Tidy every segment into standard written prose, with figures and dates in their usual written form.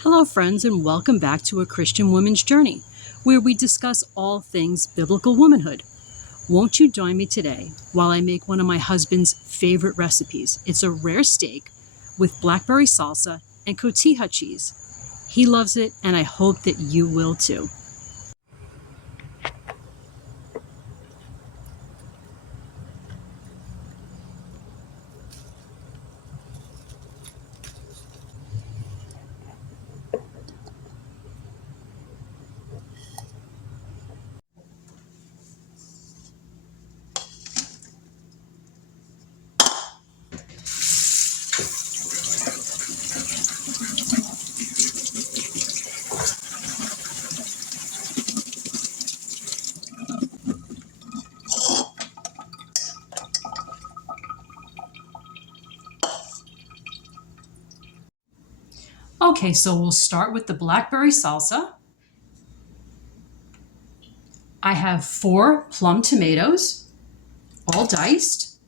Hello, friends, and welcome back to A Christian Woman's Journey, where we discuss all things biblical womanhood. Won't you join me today while I make one of my husband's favorite recipes? It's a rare steak with blackberry salsa and cotija cheese. He loves it, and I hope that you will too. Okay, so we'll start with the blackberry salsa. I have 4 plum tomatoes, all diced.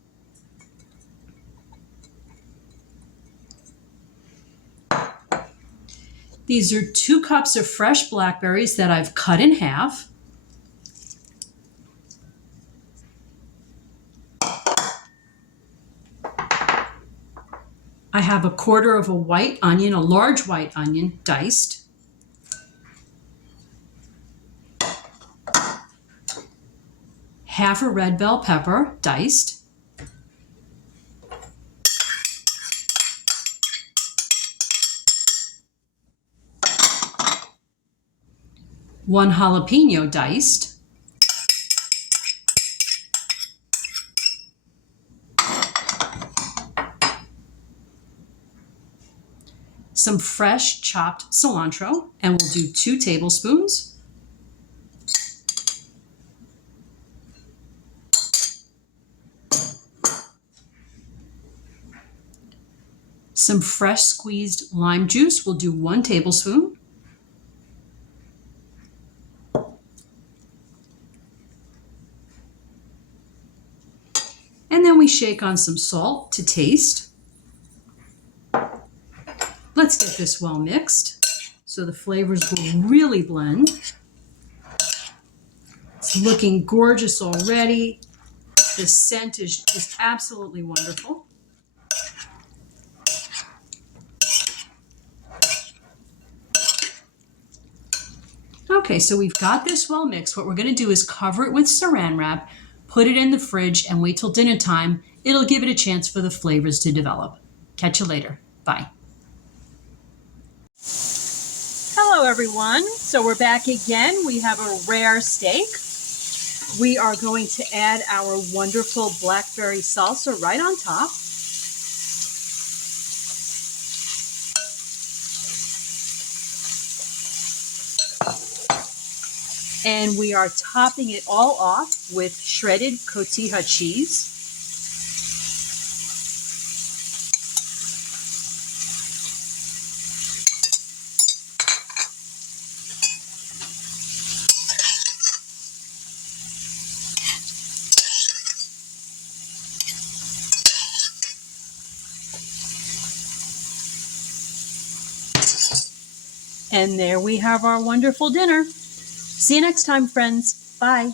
These are 2 cups of fresh blackberries that I've cut in half. I have a quarter of a white onion, a large white onion, diced. Half a red bell pepper, diced. One jalapeno, diced. Some fresh chopped cilantro, and we'll do 2 tablespoons. Some fresh squeezed lime juice, we'll do 1 tablespoon. And then we shake on some salt to taste. Let's get this well mixed so the flavors will really blend. It's looking gorgeous already. The scent is absolutely wonderful. Okay, so we've got this well mixed. What we're going to do is cover it with saran wrap, put it in the fridge, and wait till dinner time. It'll give it a chance for the flavors to develop. Catch you later. Bye. Hello, everyone. So we're back again. We have a rare steak. We are going to add our wonderful blackberry salsa right on top. And we are topping it all off with shredded cotija cheese. And there we have our wonderful dinner. See you next time, friends. Bye.